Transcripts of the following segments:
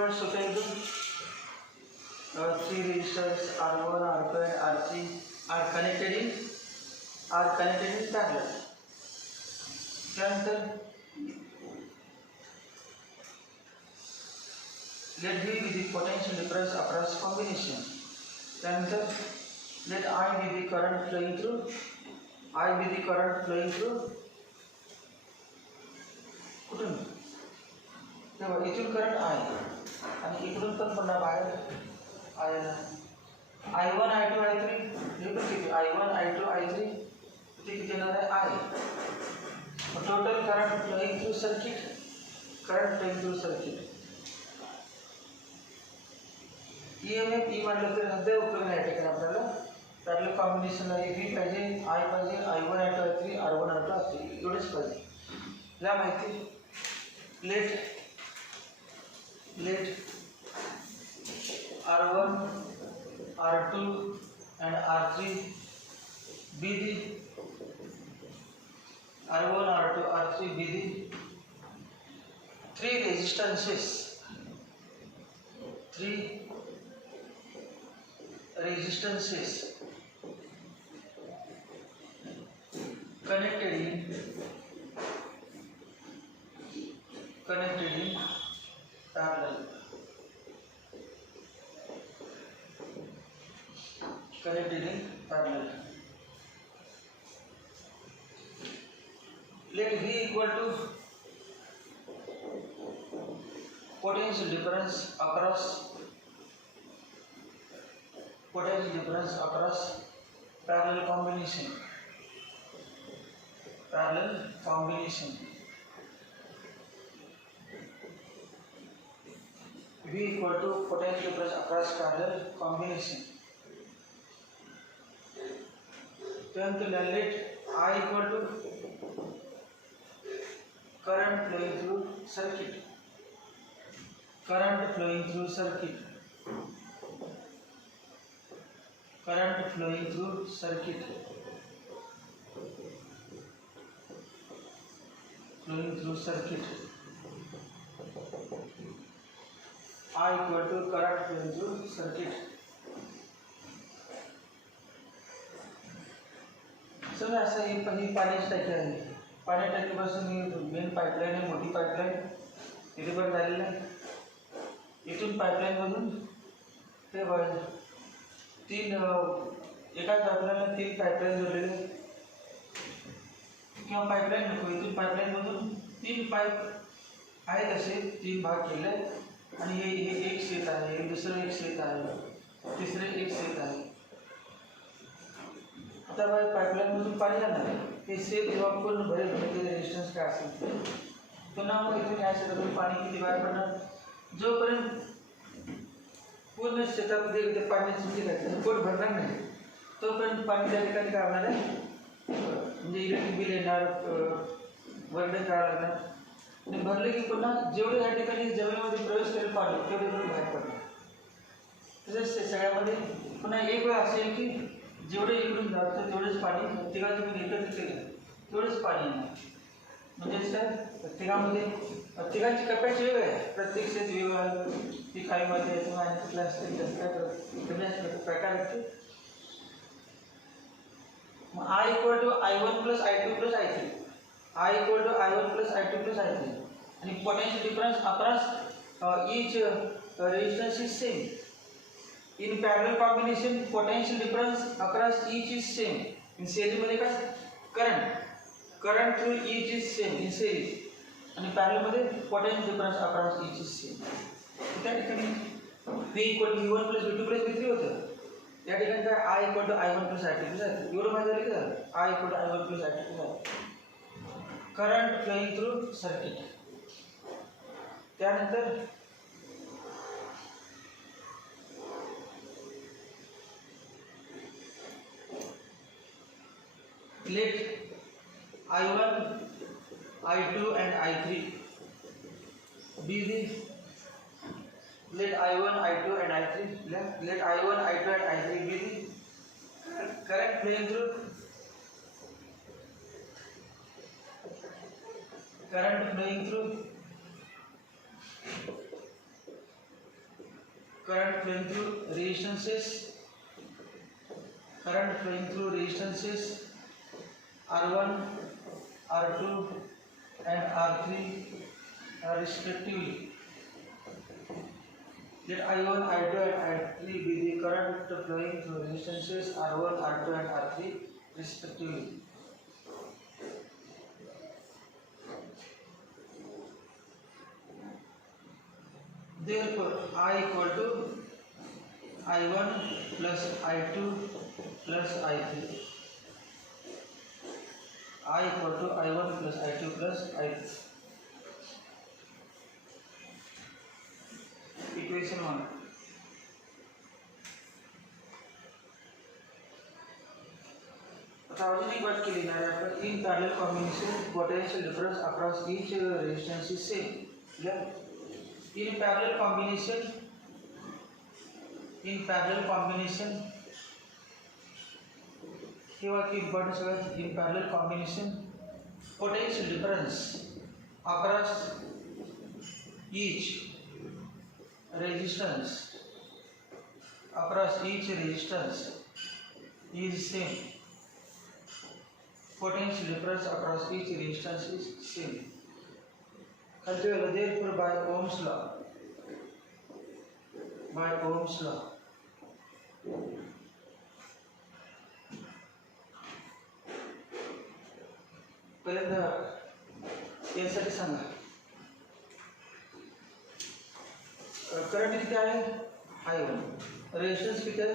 electrical circuit, three resistors R1, R2 and R3 are connected in parallel. त्यानंतर let V be the potential difference across combination. त्यानंतर let I be the current flowing through कुठून तेव्हा इथून current आहे आणि इकडून पण पुन्हा बाहेर आहे I1 I2 I3 हे पण किती I1 I2 I3 ते किती येणार आहे आहे total current flowing through circuit EMF E म्हटलं तर सध्या उपयोग नाही ठिकाणी आपल्याला पॅरलल कॉम्बिनेशनला V पाहिजे I पाहिजे I1 I2 I3 R1 R2 R3 एवढेच पाहिजे या माहिती let R1 R2 and R3 be the R1 R2 R3 be the three resistances connected in parallel. Let V equal to potential difference across parallel combination. V equal to potential difference across parallel combination. Then to let I equal to current flowing through circuit. I equal to current flowing through circuit. Sir असं ही पाण्याची टाकी आहे पाणी टाकीपासून main pipeline आहे मोठी pipeline इथे पण झालेली आहे इथून पाईपलाईनमधून ते तीन एकाच आपल्याला तीन पाईपलाईन जोडलेले किंवा पाईपलाईन नको इथून पाईपलाईनमधून तीन पाईप आहेत असे तीन भाग केले आणि हे एक शेत आहे हे दुसरं एक शेत आहे तिसरे एक शेत आहे आता पाईपलाईनमधून पाणी जाणार आहे ते शेत जेव्हा पूर्ण भरेल म्हणजे रेजिस्टन्स काय असेल पुन्हा मग इथून या शेतातून पाणी किती बाहेर पडणार जोपर्यंत पूर्ण शेतामध्ये ते पाण्याची पोट भरणार नाही तोपर्यंत पाणी त्या ठिकाणी काय होणार आहे म्हणजे इलेक्ट्रिक बिल येणार वर्णन करावं लागणार आणि भरले की पुन्हा जेवढे या ठिकाणी जमिनीमध्ये प्रवेश करेल पाणी तेवढे बाहेर पडणार तसेच सगळ्यामध्ये पुन्हा एक वेळ असेल की जेवढे इकडून जातं तेवढेच पाणी प्रत्येकाला तुम्ही एकत्रित केलं तेवढेच पाणी येणार म्हणजेच काय प्रत्येकाची कपॅसिटी वेगळी आहे प्रत्येक शेत वेगळं आहे ती काही मध्ये किंवा कुठल्या असतील त्याचं काय प्रकार आहेत मग I equal to I1 plus I2 plus I3 and potential difference across each resistance is same. In parallel combination, potential difference across each is same. In series मध्ये काय current through each is same in series. आणि parallel मध्ये potential difference across each is same. त्या ठिकाणी V equal to V1 plus V2 plus V3 होतं. या ठिकाणी काय I equal to I1 plus I2 plus I3. एवढं माहिती झालं की I equal to I1 plus I2 plus I3. Current flowing through circuit. त्यानंतर let I1, I2 and I3 be the let I1, I2 and I3 let I1, I2 and I3 be the current flowing through current flowing through resistances R1, R2 and R3 respectively. Let I1, I2 and I3 be the current flowing through resistances R1, R2 and R3 respectively. Therefore, I equal to I1 plus I2 plus I3. I equal to I1 plus I2 plus I3. Equation 1. आता अजून एक बात केली ना आपण in parallel combination potential difference across each resistance is same. In parallel combination हे वाक्य important सगळ्यात. In parallel combination potential difference across each resistance is same. Potential difference across each resistance is same. Therefore, by Ohm's law, पहिल्यांदा यासाठी सांगा current किती आहे I1, resistance किती आहे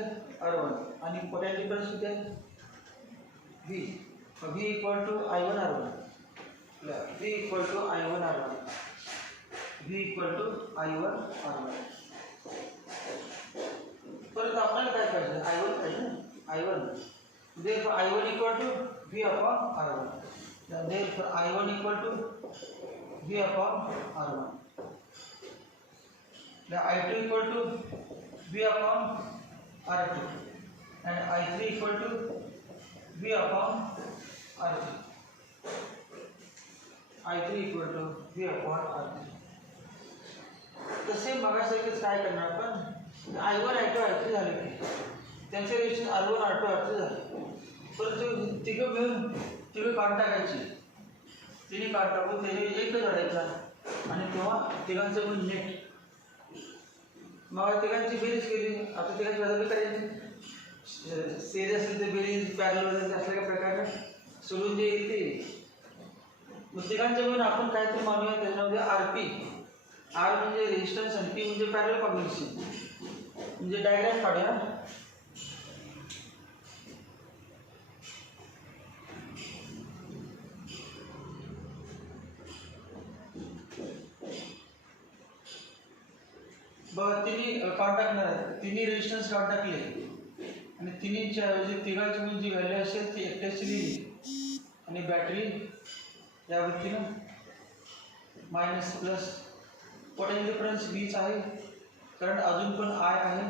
R1 आणि पोटेंशियल डिफरन्स किती आहे V. V equal to I1 R1. V equal to I1 R1. परत आपल्याला काय पाहिजे I1 पाहिजे ना I1. Therefore I1 equal to V upon R1. Therefore I1 equal to V upon R1. I2 equal to V upon R2 and I3 equal to V upon R3. I3 equal to V upon R3. तसे मगासारखेच काय करणार आपण I1, I2, I3 झाले की त्यांचे resistance R1, R2, R3 झाले. परंतु तिघं मिळून काढून टाकायची. तिने काढ टाकून त्याने एक काढायचा आणि तेव्हा तिघांचं पण नेट. मग तिघांची बेरीज केली. आता तिघांची वजाबाकी करायची. सिरीज असेल तर बेरीज पॅरलल असल्या का प्रकारे सोडून जे येईल ते. मग तिघांच्या मिळून आपण काहीतरी मानूया त्याच्यामध्ये RP. R म्हणजे रेजिस्टन्स आणि P म्हणजे पॅरलल कॉम्बिनेशन. म्हणजे डायग्राम काढूया. बघा तिन्ही काढून टाकणार आहेत. तिन्ही रेजिस्टन्स काढून टाकले आणि तिन्हीच्या ऐवजी तिघांची म्हणजे जी व्हॅल्यू असेल ती एकट्याची लिहिली आणि बॅटरी या वृत्तीनं मायनस प्लस. पोटेंशियल डिफरन्स Vच आहे. करंट अजून पण I आहे.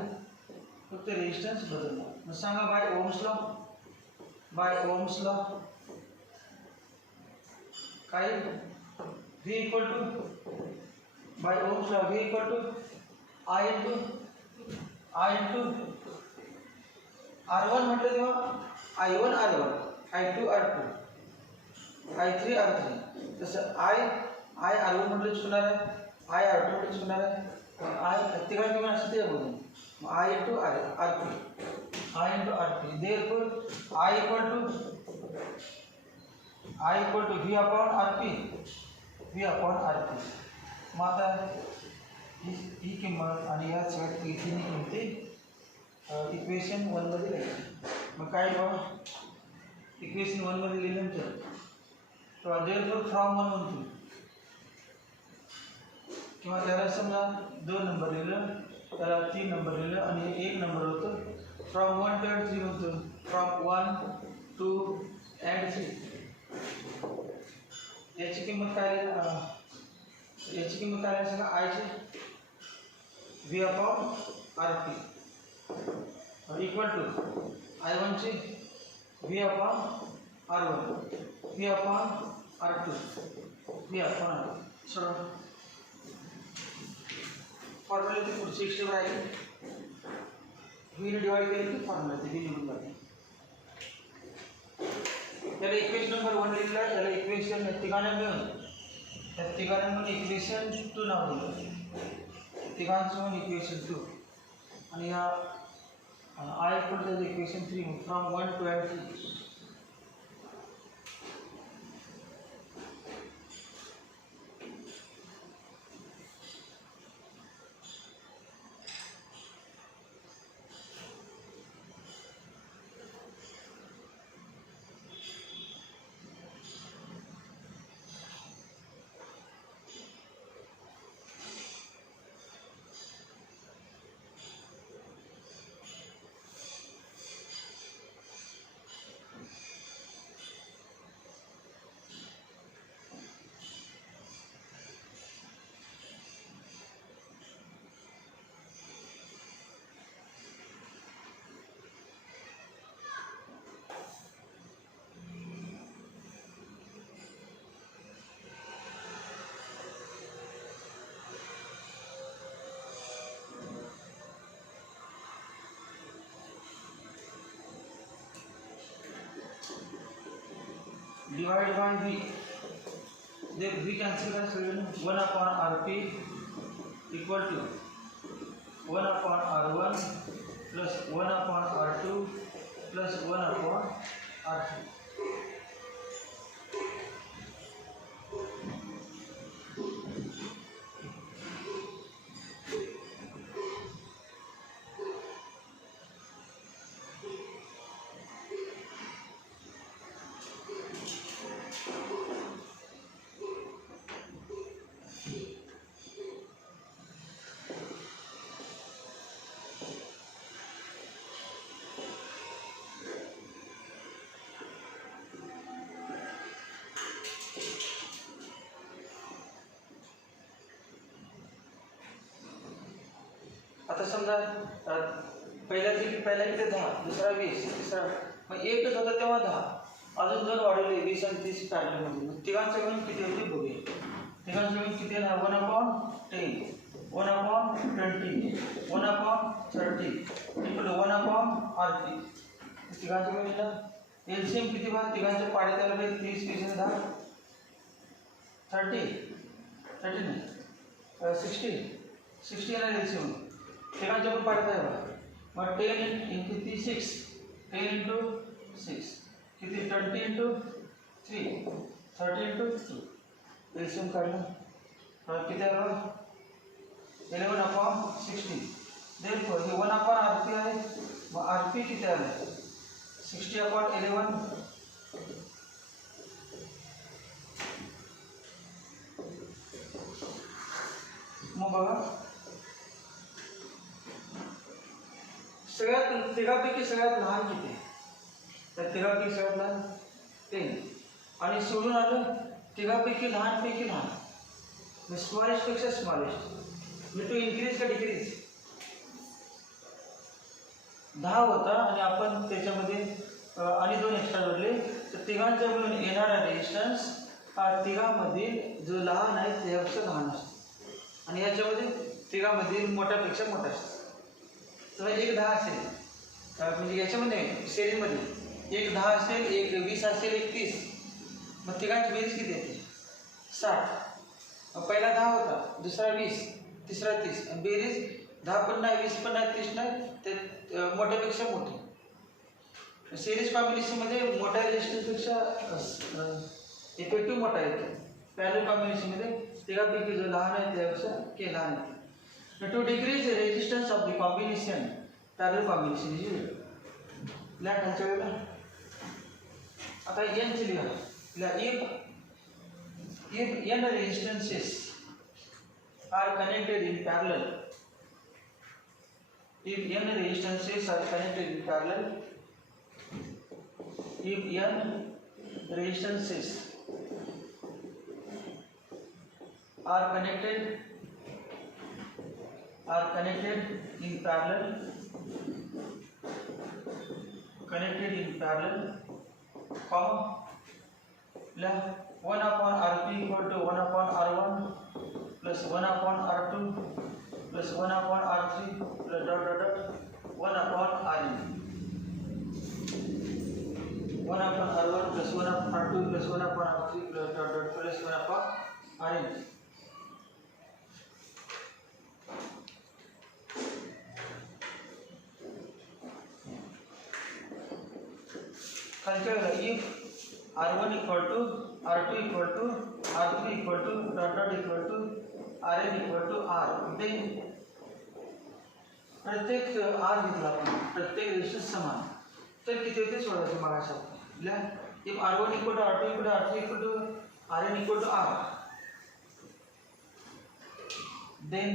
फक्त रेजिस्टन्स बदलणार. मग सांगा बाय ओम्स लॉ काय V equal to by Ohm's law V equal to I into R1 म्हटलं तेव्हा I1 R1, I2 R2, I3 R3. तसं I R1 म्हटलं होणार आहे, I R2 म्हटलं होणार आहे. I प्रत्येकाला मिळून असं ते बोलून I into R3. Therefore I equal to V upon RP. मग आता ही किंमत आणि या सगळ्या तिन्ही किमती इक्वेशन 1 मध्ये लिहायची. मग काय बघा इक्वेशन 1 मध्ये लिहिल्यानंतर therefore फ्रॉम 1 म्हणतो किंवा त्याला समजा 2 नंबर लिहिलं, त्याला 3 नंबर लिहिलं आणि 1 नंबर होतं. फ्रॉम 1 to 3 होतं. From 1 to 3. याची किंमत काय सांगा I ची V upon RP equal to I1 ची V upon R1, V upon R2, V upon R2. Formula पुढची स्टेप राहिली, व्ही डिवाइड केली की फॉर्म्युला ते निघून जाते. त्याला इक्वेशन नंबर 1 लिहिलं, त्याला इक्वेशन तिघांना मिळून इक्वेशन 2 नाव दिलं, तिघांचं म्हणून इक्वेशन 2. आणि या I equal to equation 3 from 1 to n. Divided by v, then v cancel कर सकते 1 upon rp equal to 1 upon r1 plus 1 upon r2 plus 1 upon r3. आता समजा पहिला किती 10, दुसरा 20, तिसरा मग एकच होता तेव्हा 10, अजून 2 वाढवले 20 आणि 30 काढले म्हणजे मग तिघांचं मिळून किती होते बघूया. तिघांचं मिळून किती आहे 1 upon 10, 1 upon 20, 1 upon 30 equal 1 upon rp. तिघांचं मिळून एलसीएम किती बघा, तिघांच्या पाड्यात आलं पाहिजे 30 20 10 30 नाही 60 येणार एलसीएम. तिघांच्या पण पाड्यात आहे बघा, मग 10 into 6 10 into 6 किती 20 into 3 30 into 2. एलसीएम काढलं किती आहे बघा 11 upon 60. देरफोर हे 1 upon rp आहे, मग rp किती आलं 60 upon 11. मग बघा सगळ्यात तिघापैकी सगळ्यात लहान किती, तर तिघापैकी सगळ्यात लहान 10 आणि सोडून आलं तिघापैकी लहानपैकी लहान स्मॉलेस्ट पेक्षा स्मॉलेस्ट. म्हणजे टू इन्क्रीज का डिक्रीज 10 होता आणि आपण त्याच्यामध्ये आणि 2 एक्स्ट्रा जोडले, तर तिघांच्या मिळून येणारा रेजिस्टन्स हा तिघांमधील जो लहान आहे त्यापेक्षा लहान असतो आणि याच्यामध्ये तिघांमधील मोठ्यापेक्षा मोठा असतो. तर एक 10 असेल म्हणजे याच्यामध्ये सेरीजमध्ये एक 10 असेल, एक 20 असेल, एक 30, मग तिघांची बेरीज किती येते 60. पहिला 10 होता, दुसरा 20, तिसरा 30, बेरीज 10 पण नाही 20 पण नाही 30 नाही, ते मोठ्यापेक्षा मोठे. सिरीज कॉम्बिनेशनमध्ये मोठ्या रेजिस्टन्सपेक्षा इफेक्टिव्ह मोठा येतो. पॅरलल कॉम्बिनेशनमध्ये तिघापैकी जो लहान आहे त्यापेक्षा के लहान आहे. To decrease the resistance of the combination, parallel combination is used. Let us check it. आता n ची लिहा. If n resistances are connected in parallel, if n resistances are connected in parallel, if n resistances are connected in parallel, comma 1 upon rp equal to 1 upon r1 plus 1 upon r2 plus 1/R3 plus dot dot dot 1/Rn 1/R1 plus 1/R2 plus 1/R3 plus dot dot plus 1/Rn. if R1 equal to R2 equal to R3 equal to dot dot equal to Rn equal to R, then प्रत्येक R घेतला आपण प्रत्येक resistance समान तर किती होते सोडायचे मला सांग if R1 equal to R2 equal to R3 equal to Rn equal to R, then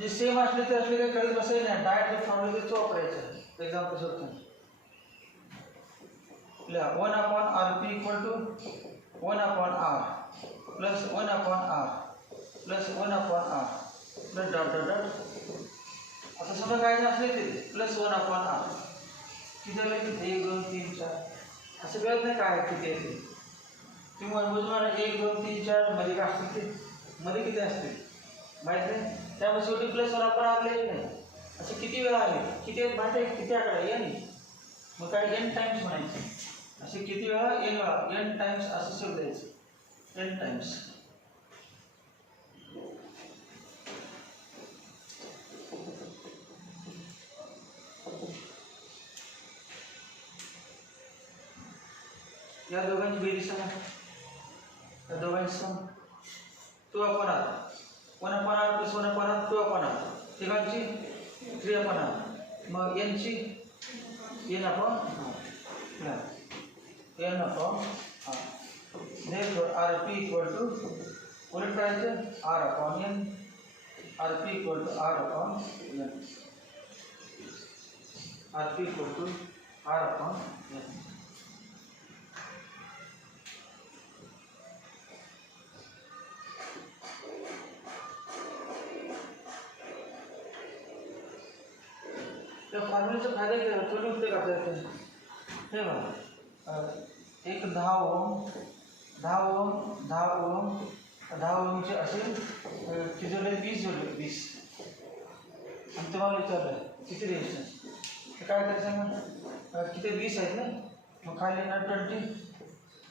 जे सेम असले ते असले काही कळत बसायचं नाही डायरेक्ट फॉर्म्युला तो वापरायचा एक्झाम्पल सोडताना 1/Rp equal to 1/R plus 1/R plus 1/R plus dot dot dot आता समजा काय असले ते प्लस 1/R किती झाले किती 1 2 3 4 असं कळत नाही काय किती आहे ते तुम्ही मला 1 2 3 4 मध्ये काय असते ते मध्ये किती असते माहित नाही त्यामुळे शेवटी प्लस 1/R आले नाही असे किती वेळा आले किती माहिती आहे किती आकडा n मग काय n टाइम्स म्हणायचे असे किती वेळा n वेळा n टाइम्स असं शोधायचं n टाइम्स या दोघांची बेरीज सांगा या दोघांची सम 2/R 1/R plus 1/R 2/R तिघांची 3/R मग n ची n/R therefore Rp equal to उलट करायचं R/n Rp equal to R/n Rp equal to R/n त्या फॉर्म्युलेचा फायदा घ्या थोडी उपयोग आपल्याला हे बघा एक 10 ओम 10 ओम 10 ओम 10 ओमचे असेल किती झाले 20 झाले 20 आणि तुम्हाला विचारलं किती रेजिस्टन्स काय करायचं सांगा किती 20 आहेत ना मग खाली ना 20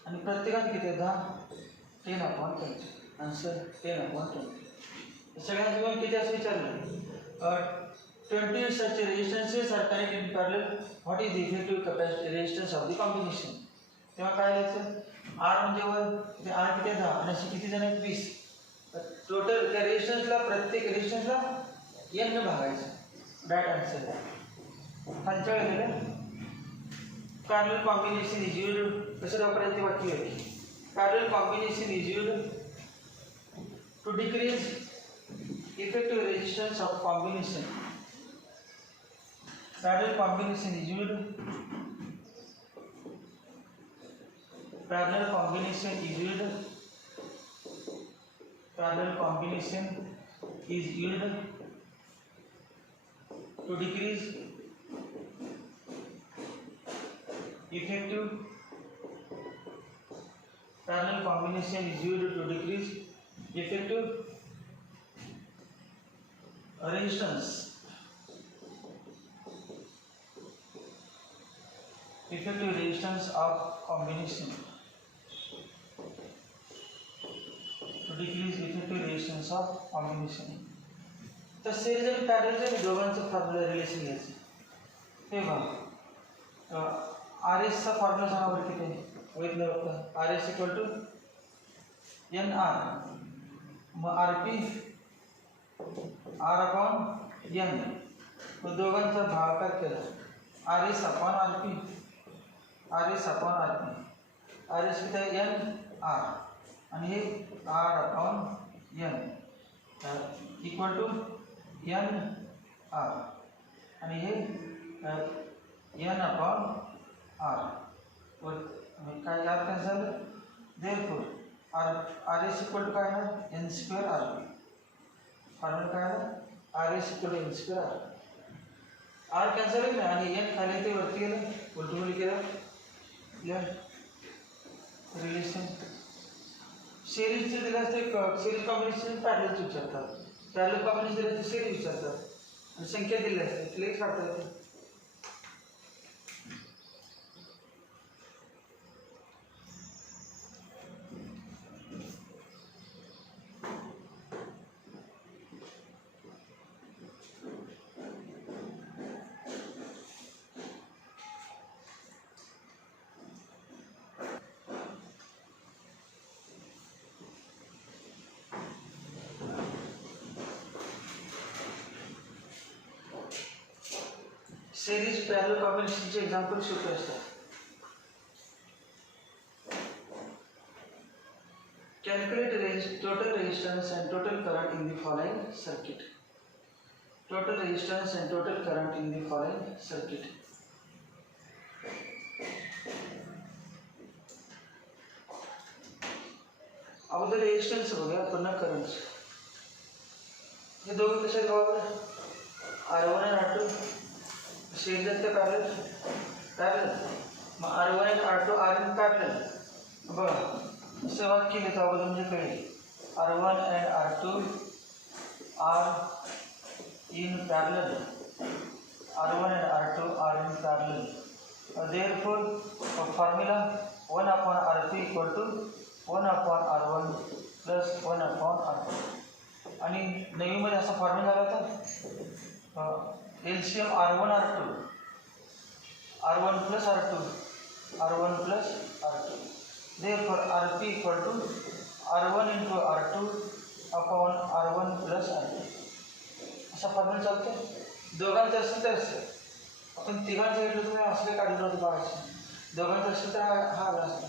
आणि प्रत्येकात किती 10 10/20 आन्सर 10/20 सगळ्यांना तुम्हाला किती असं विचारलं 20 such resistances are connected in parallel. What is the effective capacity resistance of the combination? तेव्हा काय लिहायचं R म्हणजे वर ते R किती 10 आणि असे किती जण आहेत 20 टोटल त्या रेजिस्टन्सला प्रत्येक रेजिस्टन्सला n ने भागायचं राईट आन्सर खालच्या वेळेला पॅरलल कॉम्बिनेशन इज यूज्ड कसं वापरायचे वाक्य आहे parallel combination is used to decrease effective resistance of combination. Parallel combination is used. Parallel combination is used. Parallel combination is used to decrease effective. Parallel combination is used to decrease effective resistance. Effective resistance of combination to decrease effective resistance of combination. तर series आणि parallel जे दोघांचं formula relation घ्यायचं हे बघा R S चा formula सांगा बरं किती बघितलं होतं R S equal to n R मग आर पी R/n तो दोघांचा भागाकार केला RS/RP RS/RP RS किती आहे NR आणि हे R/n इक्वल टू NR आणि हे N/R वर काय याद काय झालं therefore RS इक्वल टू काय आहे n²RP फॉर्म्युला काय आहे RS equal to n² R cancel आहे ना आणि n खाली ते वरती गेलं उलटून केलं रिलेशन सिरीजचे दिलं असते सिरीज कॉम्बिनेशन पॅरललचे विचारतात पॅरलल कॉम्बिनेशन दिलं ते सिरीज विचारतात आणि संख्या दिली असते तिला एक काढता येते. Series parallel combinations चे example सोपे असतात. Calculate total resistance and total current in the following circuit. Total resistance and total current in the following circuit. अगोदर रेजिस्टन्स बघूया पुन्हा करंट. हे दोघे कसे आहेत R1 आणि R2 शेअर जाते पॅरलल मग R1 आणि R2 R in पॅरलल. बघा असं वाक्य लिहितो अगोदर म्हणजे कळेल. R1 and R2 are in parallel. R1 and R2 are in parallel. Therefore, formula 1 upon R2 equal to 1 upon R1 plus 1 upon R2. आणि नवीमध्ये असा फॉर्म्युला झाला होता LCM R1 R2 R1 plus R2 R1 plus R2. Therefore, RP equal to R1 into R2 upon R1 plus R2. असा formula चालतो. दोघांचं असेल तर आपण तिघांचं घेतलं तुम्ही असले काढलं होतं बघायचं. दोघांचं असेल तर हा आला असता.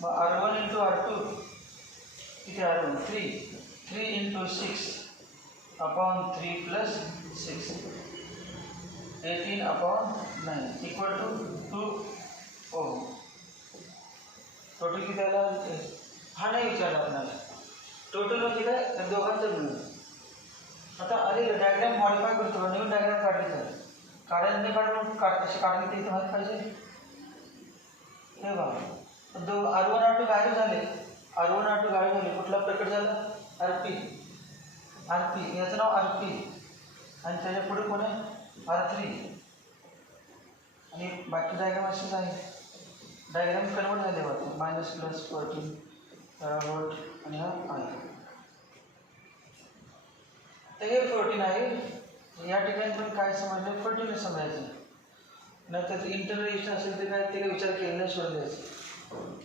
मग R1 into R2 किती R1 3 into 6 upon 3 plus 6 18 upon 9 equal to 2 ohm. Total किती आला हा नाही विचारला आपल्याला. टोटल म्हणजे काय दोघांचं मिळून. आता आलेलं डायग्राम मॉडिफाय करतो नवीन डायग्राम काढली तर काढायला नाही काढून कशी काढली ते माहीत पाहिजे. हे बघा R1 R2 गायब झाले. R1 R2 गायब झाले. कुठला प्रकट झाला RP याचं नाव RP आणि त्याच्या पुढे कोण आहे R3 आणि बाकी डायग्राम असेच आहे. डायग्राम कन्वर्ट झाले होते -+14 वोल्ट आणि हा आहे. तर हे 14 आहे. या ठिकाणी पण काय समजलं 14 समजायचं. नंतर इंटरनल रेजिस्टन्स असेल तर काय ते काही विचार केला नाही सोडून द्यायचं.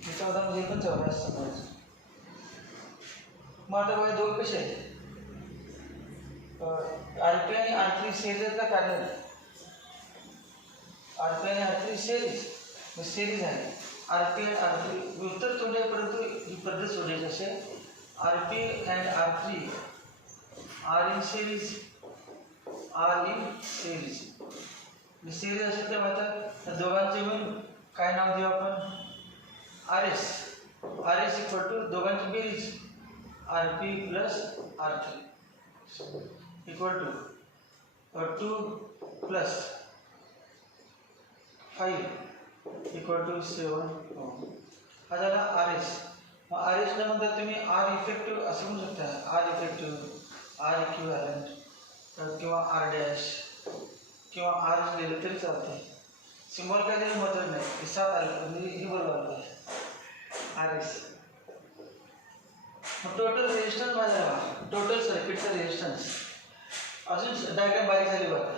हे 14 म्हणजे पण 14 समजायचं. मग आता बघा दोन कसे आहेत RP आणि R3 सिरीज आहेत का पॅरलल. RP आणि R3 सिरीज आहे. RP आणि R3 उत्तर तोंडापर्यंत ही पद्धत सोडायची असेल. RP and R3 are in series. Series असेल तर माहिती दोघांचे मिळून काय नाव देऊ आपण RS इक्वल टू दोघांची बेरीज RP plus R3 equal to 2 plus 5 equal to 7 हा झाला RS. मग RS ला म्हणतात तुम्ही R इफेक्टिव्ह असं म्हणू शकता. R इफेक्टिव्ह R इक्विव्हॅलंट किंवा R डॅश किंवा R लिहिलं तरी चालते. सिम्बॉल काय तरी महत्त्वाचं नाही. हे 7 आलं म्हणजे हे बरोबर आहे RS. मग टोटल रेजिस्टन्स माझा टोटल सर्किटचा रेजिस्टन्स अजून डायग्राम बारीक झाली बघा.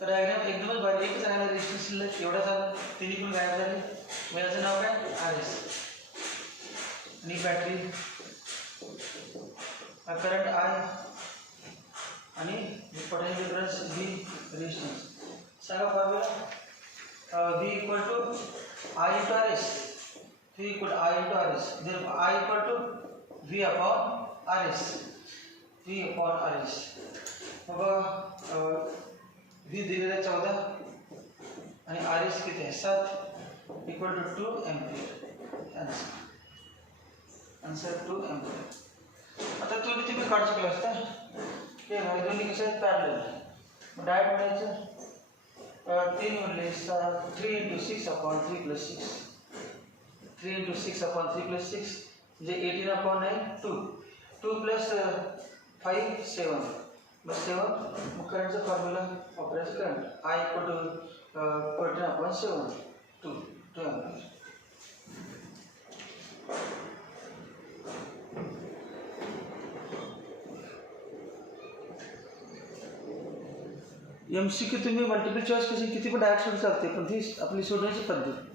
तर डायग्राम एकदमच बारीक एकच राहिला रेजिस्टन्स शिल्लक एवढा झाला. तिन्ही पण गायब झाले. मग याचं नाव काय RS. आणि बॅटरी करंट I आणि पोटेन्शियल डिफरन्स V रेजिस्टन्स. सांगा formula V equal to I into RS. V equal I into RS. जर I equal to V upon RS. V upon RS. मग V दिलेला 14 आणि RS किती आहे 7 equal to 2 ampere. Answer 2 ampere. आता तुम्ही काढू शकला असता. हे दोन्ही कसे आहेत पॅरलल. डायरेक्ट म्हणायचं 3 म्हणले 3 into 6 upon 3 plus 6 3 into 6 upon 3 plus 6 म्हणजे 18 upon 9 2 2 plus 5 7 मग 7 मग करंटचा फॉर्म्युला वापरायचं current I equal to 14/7 2 ampere. MCQ तुम्ही मल्टिपल चॉईस कशी किती पण डायरेक्ट सोडू शकते, पण ती आपली सोडण्याची पद्धत.